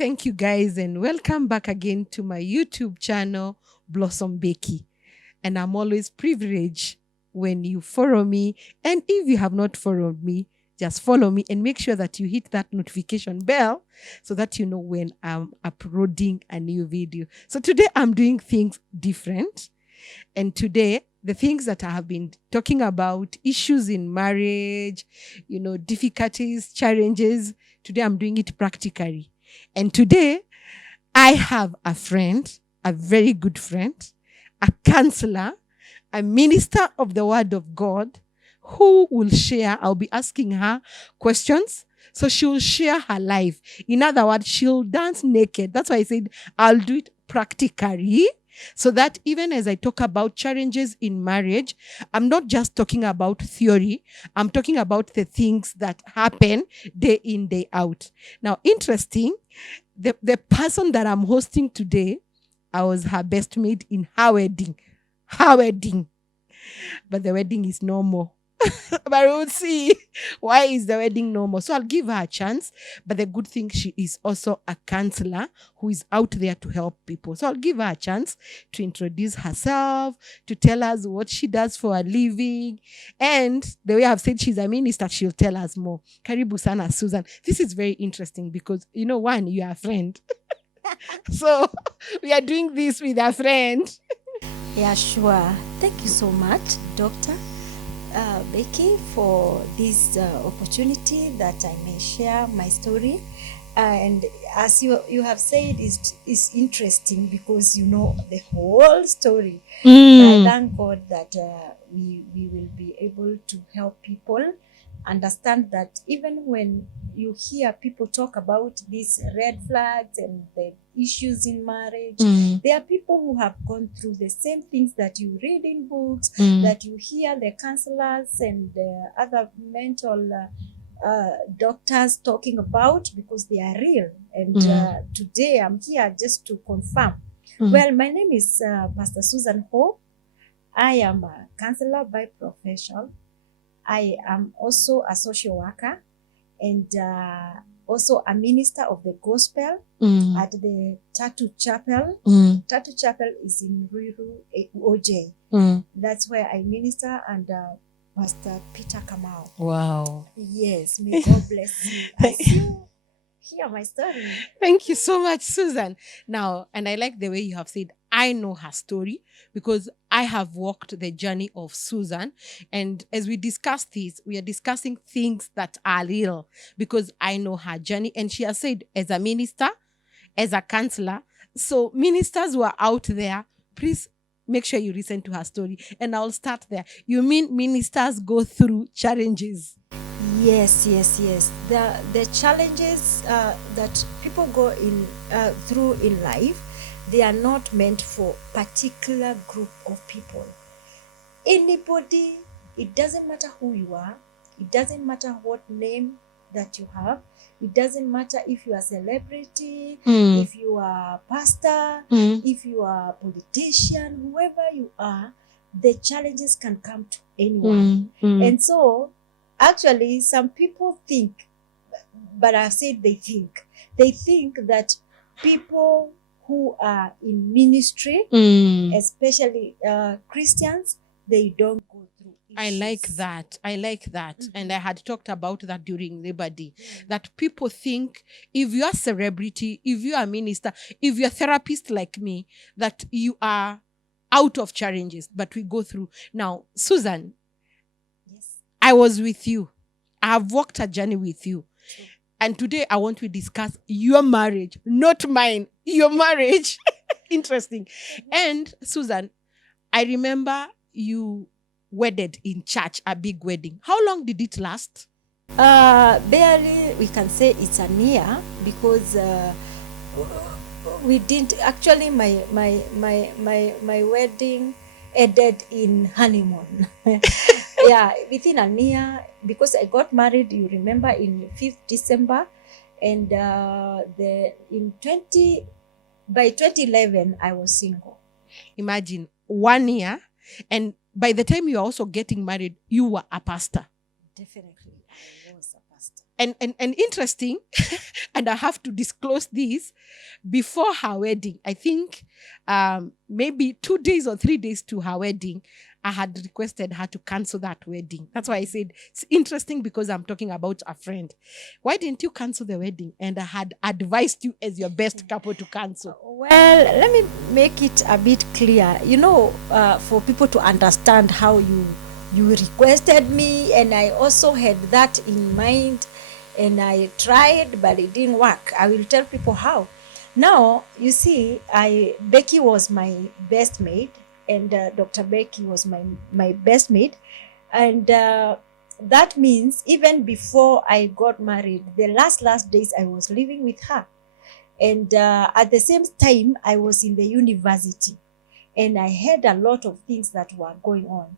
Thank you guys and welcome back again to my YouTube channel, Blossom Becky. And I'm always privileged when you follow me. And if you have not followed me, just follow me and make sure that you hit that notification bell so that you know when I'm uploading a new video. So today I'm doing things different. And today, the things that I have been talking about, issues in marriage, difficulties, challenges, today I'm doing it practically. And today, I have a friend, a very good friend, a counselor, a minister of the word of God who will share. I'll be asking her questions. So she'll share her life. In other words, she'll dance naked. That's why I said I'll do it practically. So that even as I talk about challenges in marriage, I'm not just talking about theory. I'm talking about the things that happen day in, day out. Now, interesting, the person that I'm hosting today, I was her best mate in her wedding. Her wedding. But the wedding is no more. But we'll see why is the wedding no more. So I'll give her a chance. But the good thing, she is also a counselor who is out there to help people. So I'll give her a chance to introduce herself, to tell us what she does for a living. And the way I've said she's a minister, she'll tell us more. Karibu sana, Susan. This is very interesting because, one, you are a friend. So we are doing this with a friend. Yeah, sure. Thank you so much, Dr. Becky, for this opportunity that I may share my story. And as you have said, is interesting because you know the whole story. I thank God that we will be able to help people understand that even when you hear people talk about these red flags and the issues in marriage, there are people who have gone through the same things that you read in books, that you hear the counselors and other mental doctors talking about, because they are real. And today I'm here just to confirm. Well, my name is Pastor Susan Ho. I am a counselor by profession. I am also a social worker and also a minister of the gospel at the Tattoo Chapel. Tattoo Chapel is in Ruiru, OJ. That's where I minister, and Pastor Peter Kamau. Wow. Yes, may God bless you as you hear my story. Thank you so much, Susan. Now, and I like the way you have said, I know her story because I have walked the journey of Susan. And as we discuss this, we are discussing things that are real because I know her journey. And she has said, as a minister, as a counselor, so ministers who are out there, please make sure you listen to her story. And I'll start there. You mean ministers go through challenges? Yes. The challenges that people go through in life, they are not meant for particular group of people. Anybody, it doesn't matter who you are, it doesn't matter what name that you have, it doesn't matter if you are a celebrity, if you are a pastor, if you are a politician, whoever you are, the challenges can come to anyone. And so actually some people think, but I said they think that people who are in ministry, especially Christians, they don't go through issues. I like that. And I had talked about that during Labor Day, that people think if you're a celebrity, if you're a minister, if you're a therapist like me, that you are out of challenges, but we go through. Now, Susan, Yes. I was with you. I have walked a journey with you. And today I want to discuss your marriage, not mine, your marriage. Interesting. And Susan, I remember you wedded in church, a big wedding. How long did it last? Barely, we can say it's a year, because we didn't actually, my wedding ended in honeymoon. Yeah, within a year, because I got married, you remember, in 5th December, and by 2011 I was single. Imagine 1 year, and by the time you are also getting married, you were a pastor. Definitely, I was a pastor. and interesting, and I have to disclose this, before her wedding, I think maybe 2 days or 3 days to her wedding, I had requested her to cancel that wedding. That's why I said it's interesting, because I'm talking about a friend. Why didn't you cancel the wedding? And I had advised you as your best couple to cancel. Well, let me make it a bit clear. For people to understand how you requested me, and I also had that in mind, and I tried, but it didn't work. I will tell people how. Now, you see, Becky was my best maid, and Dr. Becky was my best maid, and that means even before I got married, the last days I was living with her, and at the same time I was in the university, and I had a lot of things that were going on.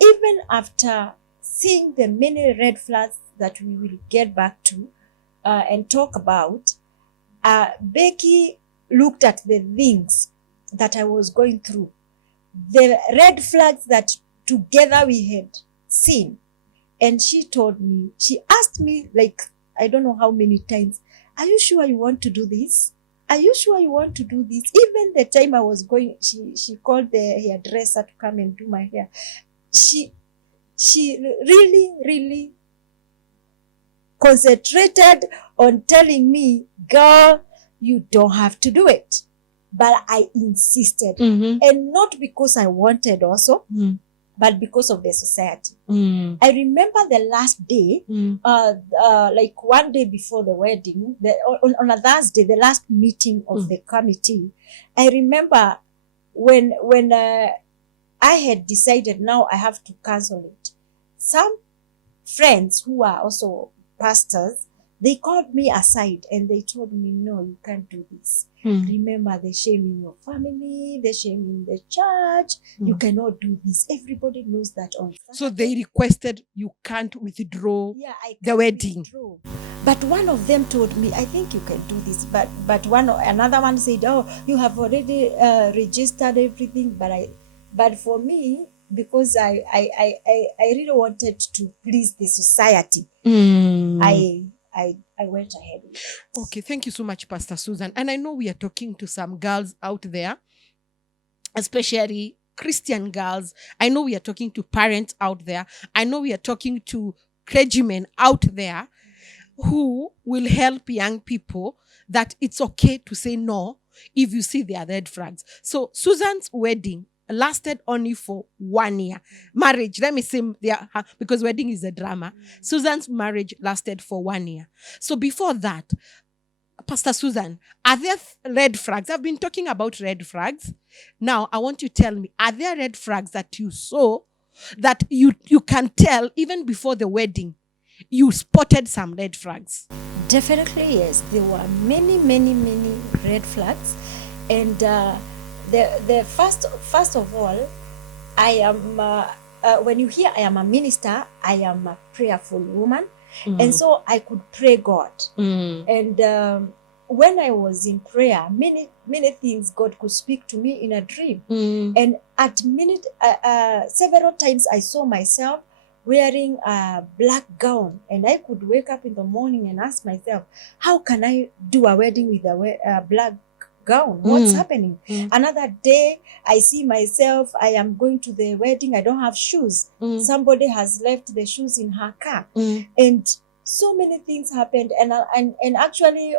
Even after seeing the many red flags that we will get back to and talk about, Becky looked at the things that I was going through, the red flags that together we had seen. And she asked me, like, I don't know how many times, are you sure you want to do this? Are you sure you want to do this? Even the time I was going, she called the hairdresser to come and do my hair. She really, really concentrated on telling me, girl, you don't have to do it. But I insisted. And not because I wanted also, but because of the society. I remember the last day, like one day before the wedding, on a Thursday, the last meeting of the committee, I remember when I had decided now I have to cancel it. Some friends who are also pastors, they called me aside and they told me, no, you can't do this. Remember the shame in your family, the shame in the church. You cannot do this. Everybody knows that on Saturday. So they requested you can't withdraw the wedding. Withdraw. But one of them told me, I think you can do this. But another one said, oh, you have already registered everything. But for me, because I really wanted to please the society, I went ahead with it. Okay, thank you so much, Pastor Susan. And I know we are talking to some girls out there, especially Christian girls. I know we are talking to parents out there. I know we are talking to clergymen out there who will help young people that it's okay to say no if you see their red flags. So Susan's wedding lasted only for 1 year. Marriage, let me say, because wedding is a drama. Susan's marriage lasted for 1 year. So before that, Pastor Susan, are there red flags? I've been talking about red flags. Now, I want you to tell me, are there red flags that you saw that you can tell even before the wedding, you spotted some red flags? Definitely, yes. There were many red flags. And the first of all, I am, when you hear I am a minister, I am a prayerful woman. And so I could pray God. And when I was in prayer, many things God could speak to me in a dream. And at several times I saw myself wearing a black gown, and I could wake up in the morning and ask myself, how can I do a wedding with a black gown? What's happening? Another day I see myself, I am going to the wedding, I don't have shoes. Somebody has left the shoes in her car. And so many things happened. And actually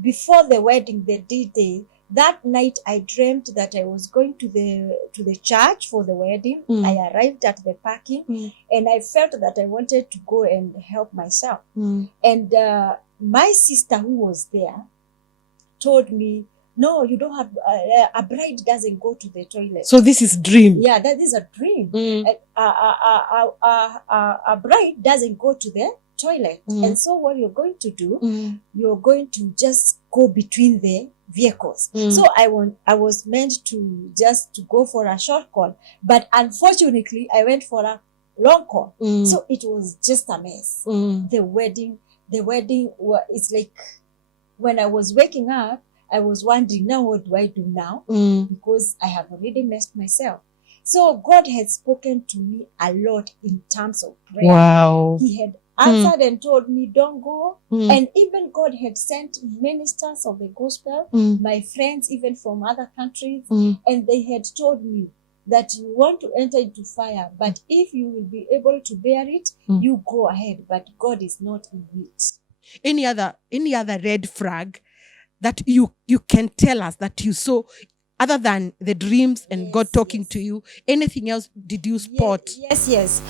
before the wedding, the D-Day, that night I dreamt that I was going to the church for the wedding. I arrived at the parking and I felt that I wanted to go and help myself. And my sister who was there told me, no, you don't have, a bride doesn't go to the toilet. So this is dream. Yeah, that is a dream. A bride doesn't go to the toilet. And so what you're going to do, you're going to just go between the vehicles. So I was meant to just go for a short call, but unfortunately I went for a long call. So it was just a mess. The wedding it's like, when I was waking up, I was wondering, now what do I do now? Because I have already messed myself. So God had spoken to me a lot in terms of prayer. Wow. He had answered and told me, don't go. Mm. And even God had sent ministers of the gospel, my friends, even from other countries, and they had told me that you want to enter into fire, but if you will be able to bear it, you go ahead, but God is not in it. Any other red flag that you can tell us that you saw, other than the dreams and God talking to you? Anything else did you spot? Yes.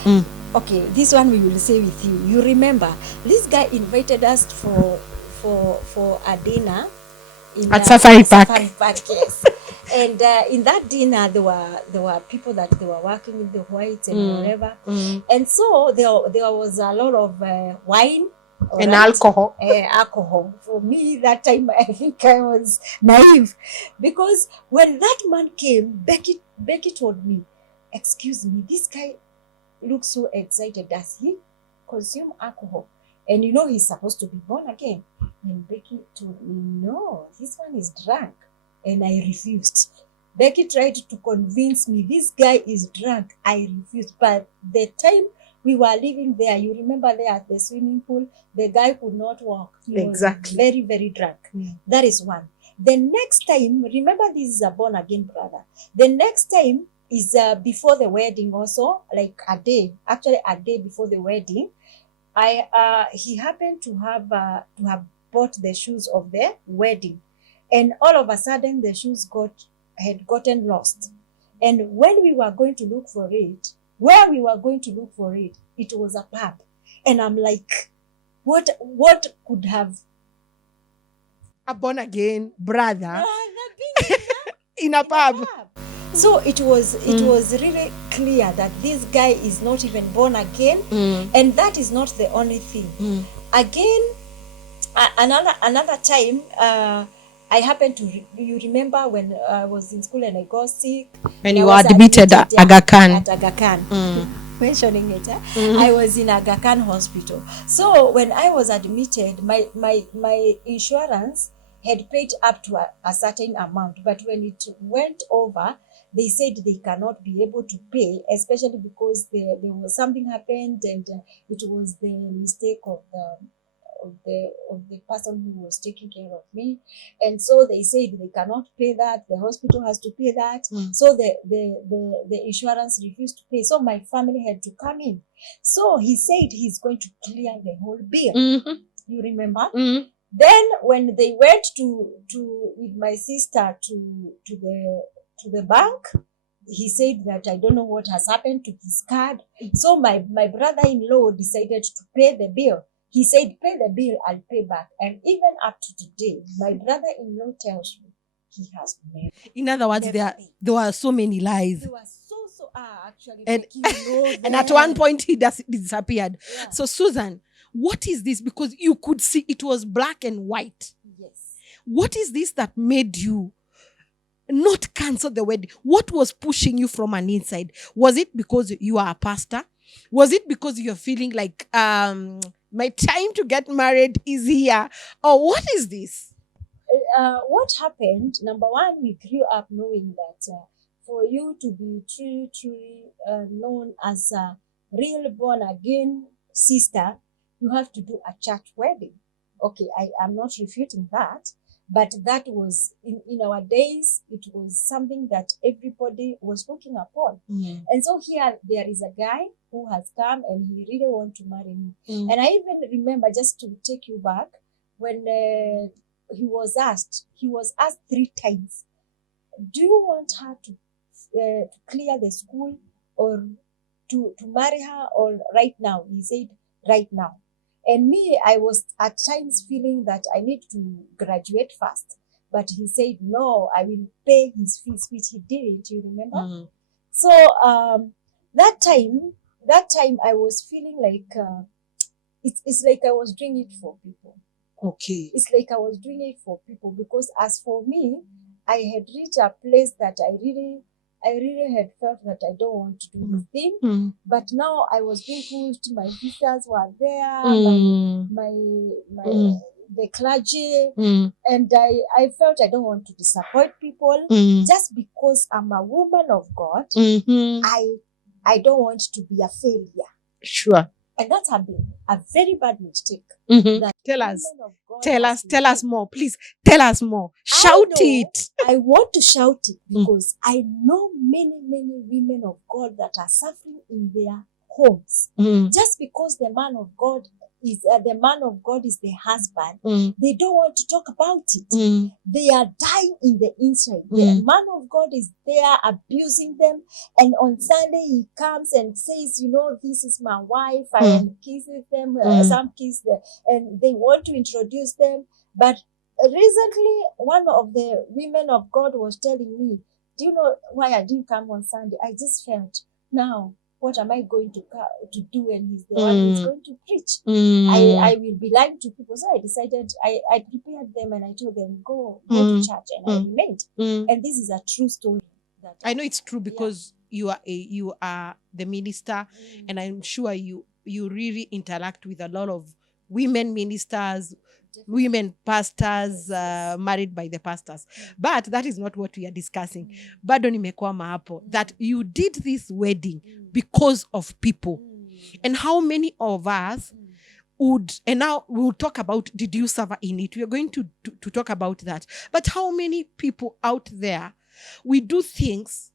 Okay, this one we will say with you. You remember, this guy invited us for a dinner at Safari Park. Yes. And in that dinner, there were people that they were working with the whites and whatever. And so there was a lot of wine and alcohol. Alcohol. For me, that time, I think I was naive. Because when that man came, Becky told me, excuse me, this guy looks so excited. Does he consume alcohol? And you know he's supposed to be born again. And Becky told me, no, this one is drunk. And I refused. Becky tried to convince me, this guy is drunk. I refused. But the time we were living there, you remember there at the swimming pool, the guy could not walk. He was very, very drunk. That is one. The next time, remember this is a born again brother. The next time is before the wedding also, like a day before the wedding. He happened to have bought the shoes of the wedding, and all of a sudden the shoes had gotten lost. And when we were going to look for it, where we were going to look for it, it was a pub. And I'm like, what could have a born again brother in a pub? So it was really clear that this guy is not even born again, and that is not the only thing. Again, another time, I happened to. You remember when I was in school and I got sick, and you were admitted at Aga Khan. At Aga Khan. Mentioning it, I was in Aga Khan hospital. So when I was admitted, my insurance had paid up to a certain amount, but when it went over, they said they cannot be able to pay, especially because there was something happened, and it was the mistake of the person who was taking care of me, and so they said they cannot pay that. The hospital has to pay that. So the insurance refused to pay. So my family had to come in. So he said he's going to clear the whole bill. You remember? Then when they went to with my sister to the bank, he said that I don't know what has happened to his card. So my brother-in-law decided to pay the bill. He said, pay the bill, I'll pay back. And even up to today, my brother-in-law tells me he has never. In other words, there were so many lies. There were so actually. And at one point, he disappeared. Yeah. So Susan, what is this? Because you could see it was black and white. Yes. What is this that made you not cancel the wedding? What was pushing you from an inside? Was it because you are a pastor? Was it because you're feeling like my time to get married is here? Or what is this? What happened? Number one, we grew up knowing that for you to be truly known as a real born again sister, you have to do a church wedding. Okay, I am not refuting that. But that was, in our days, it was something that everybody was looking upon. And so here, there is a guy who has come and he really wants to marry me. And I even remember, just to take you back, when he was asked 3 times, do you want her to clear the school or to marry her, or right now? He said, right now. And me, I was at times feeling that I need to graduate fast. But he said, no, I will pay his fees, which he didn't, you remember? So that time I was feeling like it's like I was doing it for people. Okay. It's like I was doing it for people, because as for me, I had reached a place that I really had felt that I don't want to do this thing. But now I was being pushed. My sisters were there, the clergy, and I felt I don't want to disappoint people. Just because I'm a woman of God, I don't want to be a failure. Sure. And that's been a very bad mistake. Mhm. That Tell us. women of God Tell has us. been Tell us doing. more. Please tell us more. Shout know. it. I want to shout it because I know many, many women of God that are suffering in their homes. Just because the man of God is the husband, they don't want to talk about it. They are dying in the inside. The man of God is there abusing them, and on Sunday he comes and says, this is my wife, and kisses them. Some kiss them, and they want to introduce them, but recently, one of the women of God was telling me, do you know why I didn't come on Sunday? I just felt, now, what am I going to do when he's the one who's going to preach? I will be lying to people. So I decided, I prepared them and I told them, go to church, and I remained. And this is a true story. I know it's true because you are the minister, and I'm sure you really interact with a lot of women ministers, women pastors, married by the pastors. But that is not what we are discussing. Bado nimekwama hapo that you did this wedding because of people. And how many of us would, and now we'll talk about, did you suffer in it? We are going to talk about that. But how many people out there, we do things,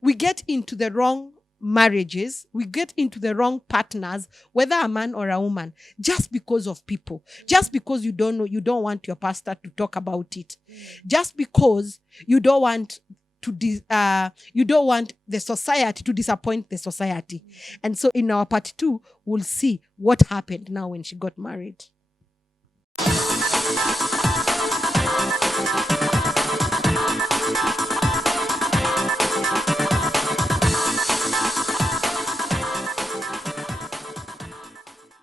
we get into the wrong marriages, we get into the wrong partners, whether a man or a woman, just because of people, just because you don't know, you don't want your pastor to talk about it, just because you don't want you don't want the society to disappoint the society. And so in our part 2, we'll see what happened now when she got married.